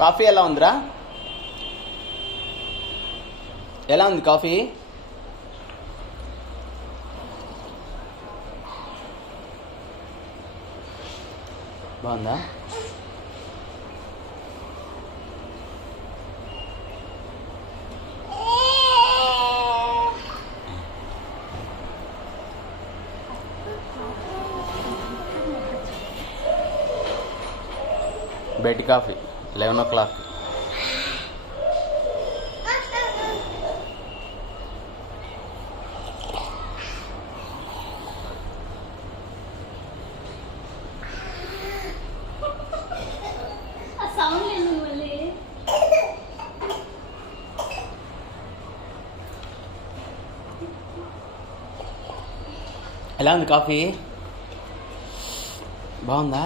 కాఫీ ఎలా ఉందిరా? ఎలా ఉంది కాఫీ? బాగుందా? బెడ్ కాఫీ 11 o'clock. ఎలా ఉంది కాఫీ? బాగుందా?